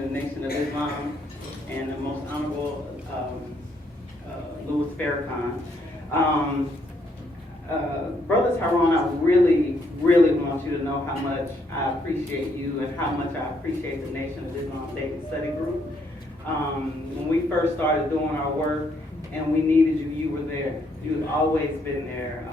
President of the Nation of Islam, and the Most Honorable Louis Farrakhan. Brother Tyrone, I really, really want you to know how much I appreciate you and how much I appreciate the Nation of Islam Dayton Study Group. When we first started doing our work and we needed you, you were there. You've always been there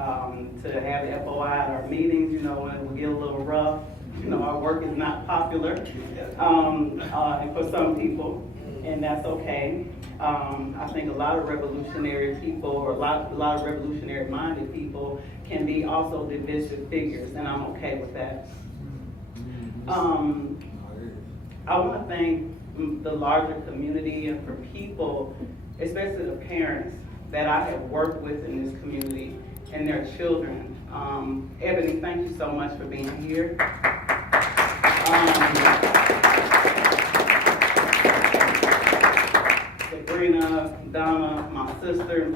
to have FOI at our meetings, you know, when it would get a little rough. You know, our work is not popular and for some people, and that's okay. I think a lot of revolutionary people, or a lot of revolutionary-minded people, can be also divisive figures, and I'm okay with that. I want to thank the larger community and for people, especially the parents that I have worked with in this community and their children. Ebony, thank you so much for being here. Sabrina, Donna, my sister,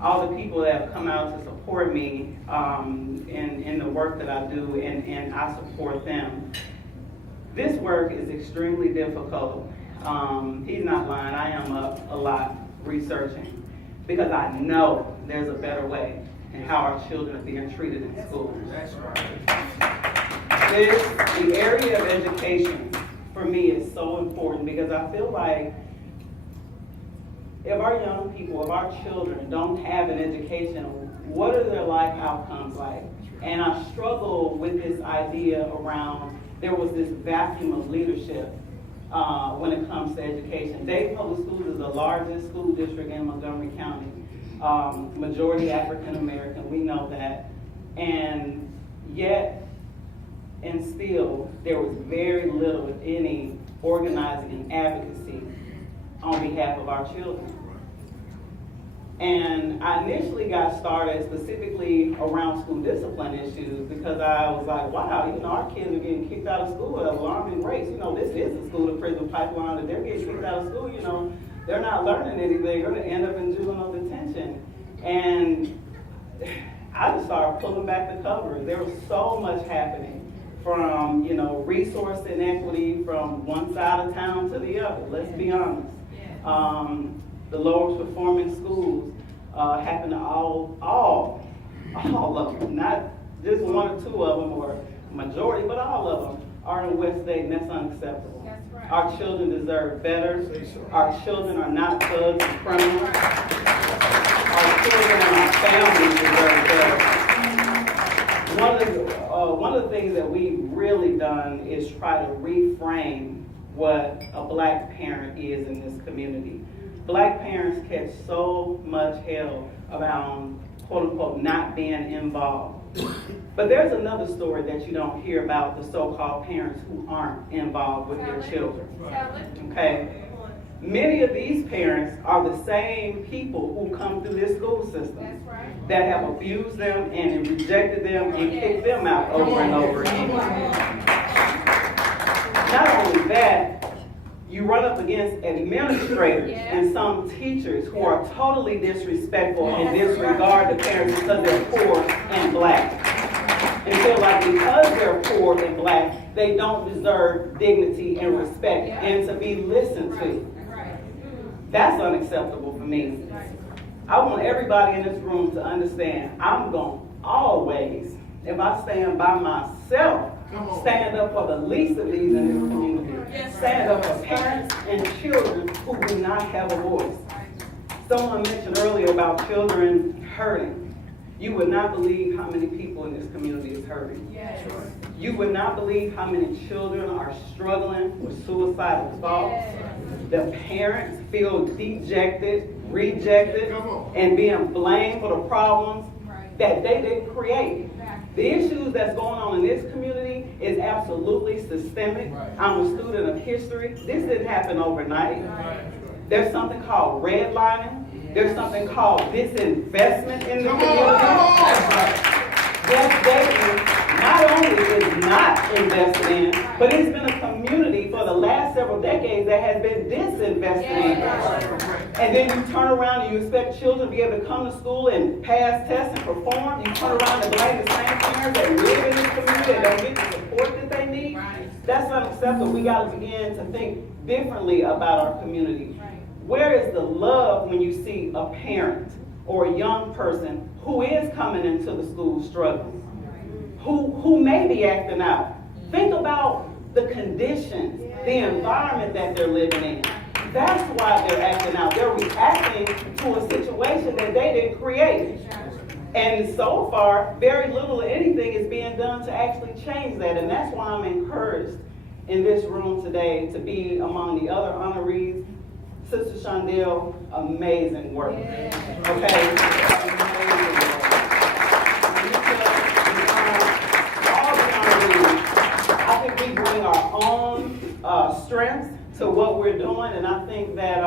all the people that have come out to support me in the work that I do, and I support them. This work is extremely difficult. He's not lying, I am up a lot researching because I know there's a better way in how our children are being treated in schools. That's right. The area of education for me is so important because I feel like if our young people, if our children don't have an education, what are their life outcomes like? And I struggle with this idea around there was this vacuum of leadership when it comes to education. Dayton Public Schools is the largest school district in Montgomery County. Majority African American, we know that. And yet, and still, there was very little, if any, organizing and advocacy on behalf of our children. And I initially got started specifically around school discipline issues because I was like, wow, you know, our kids are getting kicked out of school at alarming rates. You know, this is a school to prison pipeline, that they're getting kicked out of school, you know, they're not learning anything, they're gonna end up in juvenile detention. And I just started pulling back the covers. There was so much happening from, you know, resource inequity from one side of town to the other, let's be honest. The lowest performing schools happen to all of them, not just one or two of them or majority, but all of them are in West Dayton. That's unacceptable. That's right. Our children deserve better. Our children are not thugs and criminals. Our children and our families deserve better. One of the things that we've really done is try to reframe what a black parent is in this community. Black parents catch so much hell around, quote unquote, not being involved. But there's another story that you don't hear about the so-called parents who aren't involved with their children. Okay? Many of these parents are the same people who come through this school system that have abused them and rejected them and kicked them out over and over again. Not only that, you run up against administrators and some teachers who are totally disrespectful and disregard the parents because they're poor and black. And feel like because they're poor and black, they don't deserve dignity and respect and to be listened to. That's unacceptable for me. I want everybody in this room to understand I'm going to always, if I stand by myself, stand up for the least of these in this community. Stand up for parents and children who do not have a voice. Someone mentioned earlier about children hurting. You would not believe how many people in this community is hurting. You would not believe how many children are struggling with suicidal thoughts. The parents feel dejected, rejected, and being blamed for the problems that they didn't create. The issues that's going on in this community is absolutely systemic. I'm a student of history. This didn't happen overnight. There's something called redlining. There's something called disinvestment in the community. West Dayton not only is not invested in, but it's been a community for the last several decades that has been disinvested in. And then you turn around and you expect children to be able to come to school and pass tests and perform. You turn around and blame the same parents that live in this community that don't get the support that they need. That's unacceptable. We got to begin to think differently about our community. Where is the love when you see a parent or a young person who is coming into the school struggling, who may be acting out? Think about the conditions, the environment that they're living in. That's why they're acting out. They're reacting to a situation that they didn't create. And so far, very little or anything is being done to actually change that. And that's why I'm encouraged in this room today to be among the other honorees. Sister Shondell, amazing work. Okay? Amazing work. All the honorees, I think we bring our own strengths to what we're doing, and I think that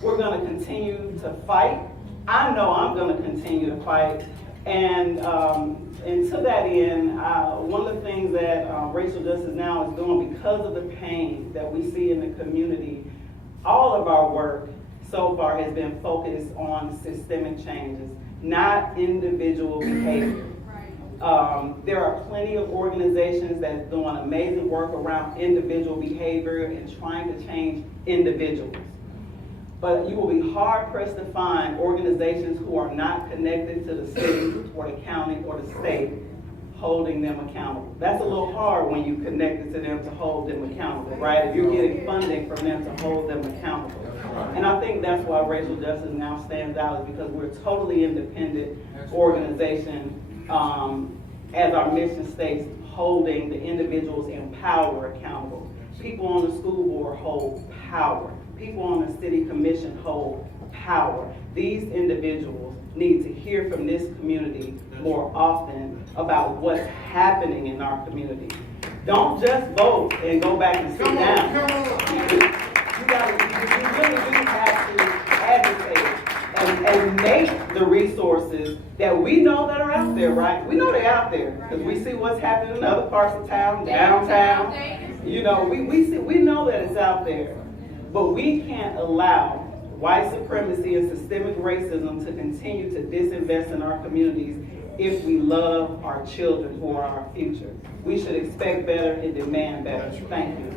we're going to continue to fight. I know I'm going to continue to fight, and to that end, one of the things that Racial Justice Now is doing, because of the pain that we see in the community, all of our work so far has been focused on systemic changes, not individual behavior. There are plenty of organizations that's doing amazing work around individual behavior and trying to change individuals. But you will be hard-pressed to find organizations who are not connected to the city or the county or the state holding them accountable. That's a little hard when you connected to them to hold them accountable, right? If you're getting funding from them to hold them accountable. And I think that's why Racial Justice Now stands out, is because we're a totally independent organization, as our mission states, holding the individuals in power accountable. People on the school board hold power. People on the city commission hold power. These individuals need to hear from this community more often about what's happening in our community. Don't just vote and go back and sit down. You really do have to advocate and make the resources that we know that are out there, right? We know they're out there because we see what's happening in other parts of town, downtown. You know, we know that it's out there. But we can't allow white supremacy and systemic racism to continue to disinvest in our communities if we love our children who are our future. We should expect better and demand better. Thank you.